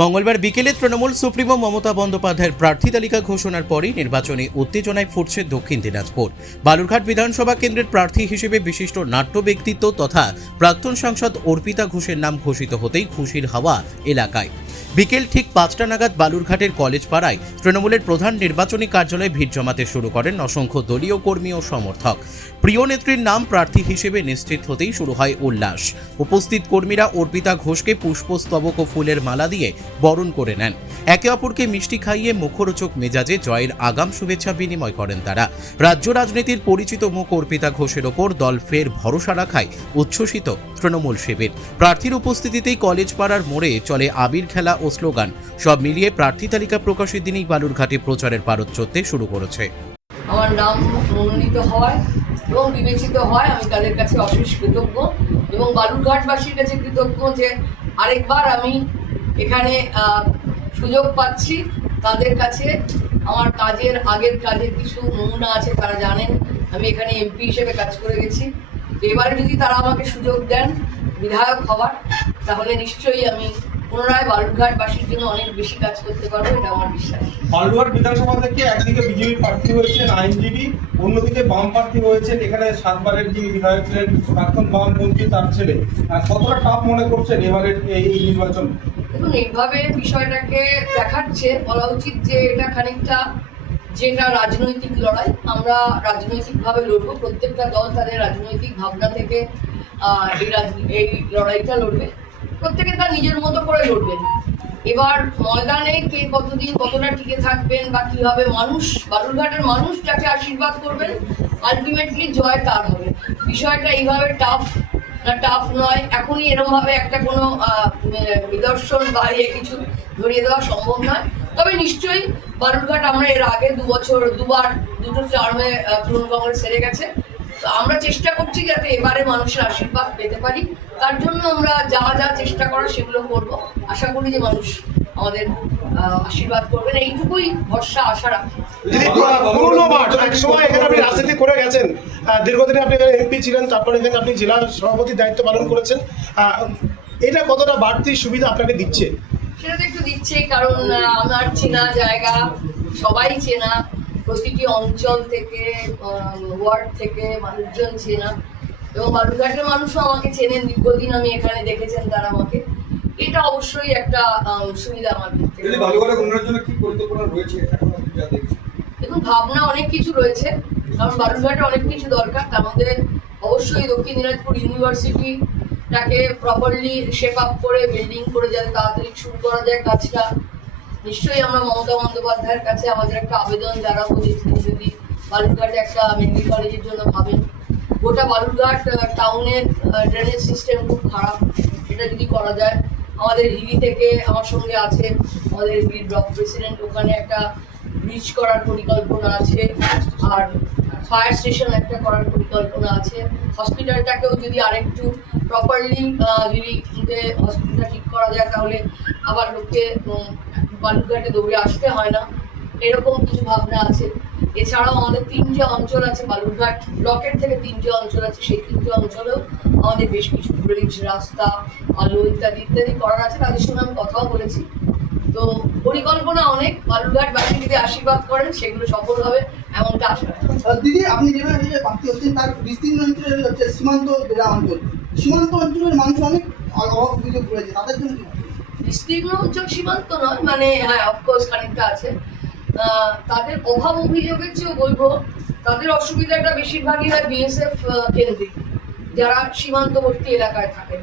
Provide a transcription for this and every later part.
মঙ্গলবার বিকেলে তৃণমূল সুপ্রিমো মমতা বন্দ্যোপাধ্যায়ের প্রার্থী তালিকা ঘোষণার পরই নির্বাচনী উত্তেজনায় ফুটছে দক্ষিণ দিনাজপুর। বালুরঘাট বিধানসভা কেন্দ্রের প্রার্থী হিসেবে বিশিষ্ট নাট্য ব্যক্তিত্ব তথা প্রাক্তন সাংসদ অর্পিতা ঘোষের নাম ঘোষিত হতেই খুশির হাওয়া এলাকায়। বিকেল ঠিক 5টা নাগাদ বালুরঘাটের কলেজ পাড়ায় তৃণমূলের প্রধান নির্বাচনী কার্যালয়ে ভিড় জমাতে শুরু করেন অসংখ্য দলীয় কর্মী ও সমর্থক। প্রিয় নেত্রীর নাম প্রার্থী হিসেবে নিশ্চিত হতেই শুরু হয় উল্লাস। উপস্থিত কর্মীরা অর্পিতা ঘোষকে পুষ্পস্তবক ও ফুলের মালা দিয়ে বরণ করে নেন। একে অপরকে মিষ্টি খাইয়ে মুখরোচক মেজাজে জয়ের আগাম শুভেচ্ছা বিনিময় করেন তারা। রাজ্য রাজনীতির পরিচিত মুখ অর্পিতা ঘোষের ওপর দল ফের ভরসা রাখায় উচ্ছ্বসিত তৃণমূল শিবির। প্রার্থীর উপস্থিতিতেই কলেজ পাড়ার মোড়ে চলে আবির খেলা ও স্লোগান। সব মিলিয়ে প্রার্থী তালিকা প্রকাশের দিনেই বালুরঘাটে প্রচারের পারদ চড়তে শুরু করেছে। আমার নাম মনোনীত হয় এবং বিবেচিত হয়, আমি তাদের কাছে অশেষ কৃতজ্ঞ এবং বালুরঘাটবাসীর কাছে কৃতজ্ঞ যে আরেকবার আমি এখানে সুযোগ পাচ্ছি। তাদের কাছে আমার আগের কাজের কিছু নমুনা আছে, তারা জানেন আমি এখানে এমপি হিসেবে কাজ করে গেছি। এবারে যদি তারা আমাকে সুযোগ দেন বিধায়ক হওয়ার, তাহলে নিশ্চয়ই আমি পুনরায় বালুরঘাটবাসীর জন্য অনেক বেশি কাজ করতে পারবো, এটা আমার বিশ্বাস। বালুরঘাট বিধানসভা থেকে একদিকে বিজেপি প্রার্থী হয়েছেন আইনজীবী, অন্যদিকে বাম প্রার্থী হয়েছেন এখানে 7বারের যিনি বিধায়ক ছিলেন প্রাক্তন বামপন্থী তার ছেলে। কতটা টাফ মনে করছেন এবারের এই নির্বাচন? দেখুন, এইভাবে বিষয়টাকে দেখাচ্ছে বলা উচিত যে এটা খানিকটা যেটা রাজনৈতিক লড়াই। আমরা রাজনৈতিকভাবে লড়বো, প্রত্যেকটা দল তাদের রাজনৈতিক ভাবনা থেকে এই লড়াইটা লড়বে, প্রত্যেকে তার নিজের মতো করে লড়বেন। এবার ময়দানে কে কতদিন কতটা টিকে থাকবেন বা কীভাবে মানুষ, বালুরঘাটের মানুষ যাকে আশীর্বাদ করবেন আলটিমেটলি জয় তার হবে। বিষয়টা এইভাবে টাফ নয়, এখনই এরমভাবে একটা কোনো নিদর্শন বা কিছু ধরিয়ে দেওয়া সম্ভব নয়। তবে নিশ্চয়ই বালুরঘাট আমরা এর আগে দুটো টার্মে তৃণমূল কংগ্রেস হেরে গেছে, তো আমরা চেষ্টা করছি যাতে এবারে মানুষের আশীর্বাদ পেতে পারি। তার জন্য আমরা যা চেষ্টা করার সেগুলো করব। আশা করি যে মানুষ আমাদের আশীর্বাদ করবেন, এইটুকুই ভরসা আশা রাখি। রাজনীতি করে গেছেন, দীর্ঘদিন আপনি এমপি ছিলেন, তারপরে এখানে আপনি জেলা সভাপতির দায়িত্ব পালন করেছেন। এটা কতটা বাড়তি সুবিধা আপনাকে দিচ্ছে? সেটা তো একটু দিচ্ছেই, কারণ আমার চেনা জায়গা, সবাই চেনা, প্রতিটি অঞ্চল থেকে ওয়ার্ড থেকে মানুষজন চেনা এবং বালুরঘাটের মানুষও আমাকে চেনেন, দীর্ঘদিন আমি এখানে দেখেছেন তারা আমাকে। এটা অবশ্যই একটা সুবিধা আমার দিক থেকে। দেখুন, ভাবনা অনেক কিছু রয়েছে, কারণ বালুরঘাটে অনেক কিছু দরকার। তার মধ্যে অবশ্যই দক্ষিণ দিনাজপুর ইউনিভার্সিটিটাকে প্রপারলি শেপ আপ করে বিল্ডিং করে যাতে তাড়াতাড়ি শুরু করা যায় কাজটা। নিশ্চয়ই আমরা মমতা বন্দ্যোপাধ্যায়ের কাছে আমাদের একটা আবেদন জানাবো যে তিনি যদি বালুরঘাটে একটা মেডিকেল কলেজের জন্য ভাবেন। গোটা বালুরঘাট টাউনের ড্রেনেজ সিস্টেম খুব খারাপ, সেটা যদি করা যায়। আমাদের হিলি থেকে আমার সঙ্গে আছে আমাদের হিলি ব্লক প্রেসিডেন্ট, ওখানে একটা ব্রিজ করার পরিকল্পনা আছে, আর ফায়ার স্টেশন একটা করার পরিকল্পনা আছে। হসপিটালটাকেও যদি আরেকটু প্রপারলি হিলিতে হসপিটালটা ঠিক করা যায়, তাহলে আবার লোককে বালুরঘাটে দৌড়ে আসতে হয় না, এরকম কিছু ভাবনা আছে। এছাড়াও আমাদের 3টে অঞ্চল আছে, বালুরঘাট ব্লকের থেকে 3টে অঞ্চল আছে, সেই 3টে অঞ্চলেও আমাদের বেশ কিছু ব্রিজ, রাস্তা, আলো ইত্যাদি করার আছে। তাদের সঙ্গে আমি কথাও বলেছি। তো পরিকল্পনা অনেক, বালুরঘাটবাসী যদি আশীর্বাদ করেন সেগুলো সফল হবে এমনটা আশা রাখি। দিদি, আপনি যেভাবে প্রার্থী হচ্ছেন তার বিস্তীর্ণ অঞ্চলের হচ্ছে সীমান্ত অঞ্চল, সীমান্ত অঞ্চলের মানুষ অনেক অভাব অভিযোগ রয়েছে, তাদের জন্য বিস্তীর্ণ অঞ্চল সীমান্ত নয়, মানে হ্যাঁ অফকোর্স খানিকটা আছে। তাদের অভাব অভিযোগের চেয়েও বলবো তাদের অসুবিধাটা বেশিরভাগই হয় বিএসএফ কেন্দ্রিক, যারা সীমান্তবর্তী এলাকায় থাকেন।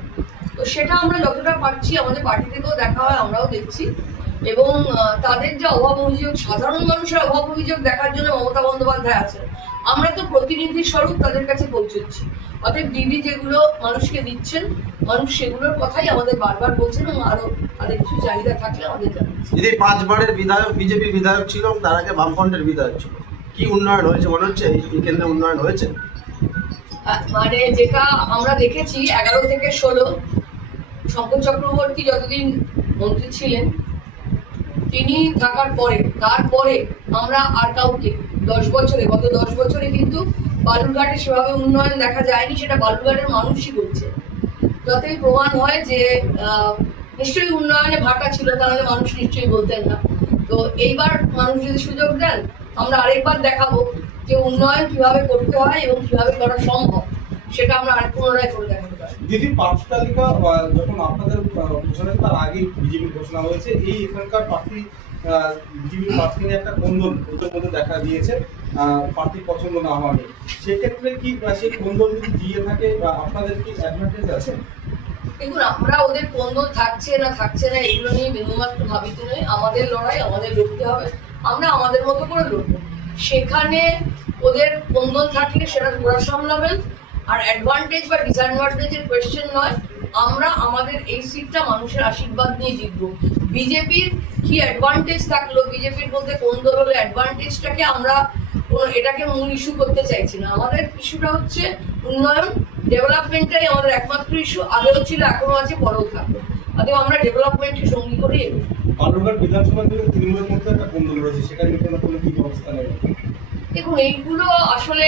তো সেটা আমরা যতটা পারছি আমাদের পার্টি থেকেও দেখা হয়, আমরাও দেখছি। এবং তাদের যে অভাব অভিযোগ, সাধারণ মানুষের অভাব অভিযোগ দেখার জন্য মমতা বন্দ্যোপাধ্যায় আছেন। আমরা তো প্রতিনিধি স্বরূপ তাদের কাছে পৌঁছচ্ছি। অতএব দিদি যেগুলো মানুষকে দিচ্ছেন, মানুষ সেগুলোর কথাই আমাদের বারবার বলছেন এবং আরো তাদের কিছু চাহিদা থাকলে আমাদের জানাচ্ছি। দিদি 5বারের বিধায়ক, বিজেপি বিধায়ক ছিল, তার আগে বামফ্রন্টের বিধায়ক ছিল। কি উন্নয়ন হয়েছে মনে হচ্ছে? এই কেন্দ্রে উন্নয়ন হয়েছে? মানে যেটা আমরা দেখেছি 11 থেকে 16 শঙ্কর চক্রবর্তী যতদিন মন্ত্রী ছিলেন, তিনি থাকার পরে তারপরে আমরা আর কাউকে গত 10 বছরে কিন্তু বালুরঘাটে সেভাবে উন্নয়ন দেখা যায়নি, সেটা বালুরঘাটের মানুষই বলছে। তাতেই প্রমাণ হয় যে নিশ্চয়ই উন্নয়নে ভাটা ছিল, তাহলে মানুষ নিশ্চয়ই বলতেন না। তো এইবার মানুষ যদি সুযোগ দেন, আমরা আরেকবার দেখাবো যে উন্নয়ন কিভাবে করতে হয় এবং কিভাবে করা সম্ভব, সেটা আমরা আরেক পুনরায় করে দেখাতে পারি। দিদি, প্রার্থী তালিকা যখন আপনাদের ঘোষণা তার আগে বিজেপির ঘোষণা হয়েছে, এই এখানকার প্রার্থী বিজেপির প্রার্থী নিয়ে একটা কোন্দল ওদের মধ্যে দেখা দিয়েছে প্রার্থী পছন্দ না হওয়া নিয়ে। সেক্ষেত্রে কি সেই কোন্দল যদি দিয়ে থাকে আপনাদের কি অ্যাডভান্টেজ আছে? দেখুন, আমরা ওদের কোন্দল থাকছে না এগুলো নিয়ে বিন্দুমাত্র ভাবিত নয়। আমাদের লড়াই আমাদের লড়তে হবে, আমরা আমাদের মতো করে লড়বো। সেখানে ওদের কোন্দল থাকলে সেটা ওরা সামলাবেন। আর অ্যাডভান্টেজ বা ডিসঅ্যাডভান্টেজের কোয়েশ্চেন নয়, আমরা আমাদের এই সিটটা মানুষের আশীর্বাদ নিয়ে জিতবো। বিজেপির কি অ্যাডভান্টেজ থাকলো, বিজেপির মধ্যে কোন্দল হলে অ্যাডভান্টেজটাকে আমরা এটাকে মূল ইস্যু করতে চাইছি না। আমাদের ইস্যুটা হচ্ছে উন্নয়ন, ডেভেলপমেন্টটাই আমাদের একমাত্র ইস্যু। আগেও ছিল, এখনো আছে, পরেও থাকবে। অতএব আমরা ডেভেলপমেন্টের সঙ্গী করে এগোবো। বালুরঘাট বিধানসভা থেকে তৃণমূলের মধ্যে একটা কোন্দল রয়েছে, সেখানে কোনো কি ব্যবস্থা নেবে? দেখুন, এইগুলো আসলে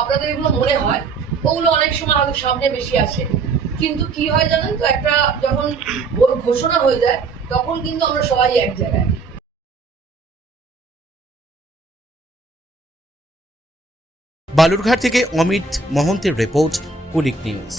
আপনাদের এগুলো মনে হয়, ওগুলো অনেক সময় হয়তো সামনে বেশি আসে, কিন্তু কি হয় জানেন তো, একটা যখন ঘোষণা হয়ে যায় তখন কিন্তু আমরা সবাই এক জায়গায়। বালুরঘাট থেকে অমিত মহন্তের রিপোর্ট, কুলিক নিউজ।